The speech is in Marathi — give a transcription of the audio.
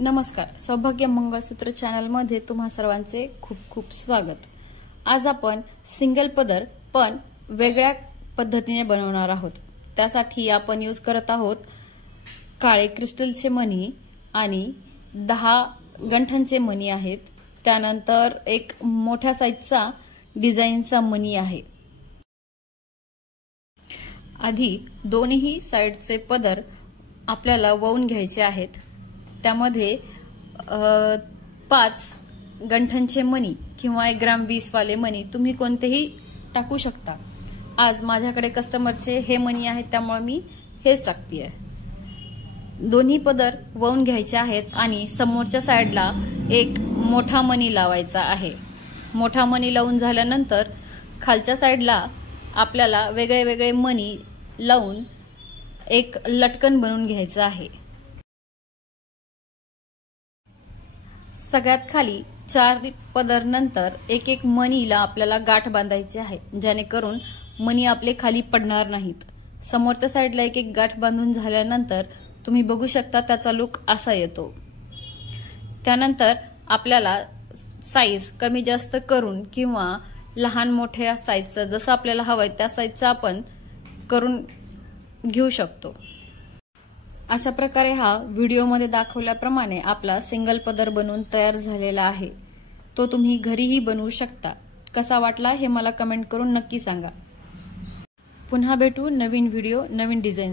नमस्कार, सौभाग्य मंगळसूत्र चॅनल मध्ये तुम्हा सर्वांचे खूप खूप स्वागत। आज आपण सिंगल पदर पण वेगळ्या पद्धतीने बनवणार आहोत। त्यासाठी आपण यूज करत आहोत काळे क्रिस्टलचे मणी आणि 10 गंठनचे मणी आहेत। त्यानंतर एक मोठ्या साईजचा डिझाईनचा मणी आहे। आधी दोन्ही साइडचे पदर आपल्याला वळून घ्यायचे आहेत। त्यामध्ये 5 गंठनचे मणी किंवा 1 ग्राम 20 वाले मणी तुम्ही कोणतेही टाकू शकता। आज माझ्याकडे कस्टमरचे हे मणी आहेत त्यामुळे मी हेच टाकतेय। दोन्ही पदर वळून घ्यायचे आहेत आणि समोरच्या साइडला एक मोठा मणी लावायचा आहे। मोठा मणी लावून झाल्यानंतर खालच्या साइडला आपल्याला वेगळे वेगळे मणी लावून एक लटकन बनवून घ्यायचं आहे। सगळ्यात खाली 4 पदर नंतर एक एक मणीला आपल्याला गाठ बांधायची आहे, जेणेकरून मणी आपले खाली पडणार नाहीत। समोरच्या साइडला एक एक गाठ बांधून झाल्यानंतर तुम्ही बघू शकता त्याचा लुक असा येतो। त्यानंतर आपल्याला साईज कमी जास्त करून किंवा लहान मोठ्या साईजचा जसं आपल्याला हवंय त्या साईजचा आपण करून घेऊ शकतो। अशा प्रकारे हा व्हिडिओमध्ये दाखवल्याप्रमाणे आपला सिंगल पदर बनवून तयार झालेला आहे। तो तुम्ही घरीही बनवू शकता। कसा वाटला हे मला कमेंट करून नक्की सांगा। पुन्हा भेटू नवीन व्हिडिओ नवीन डिझाइन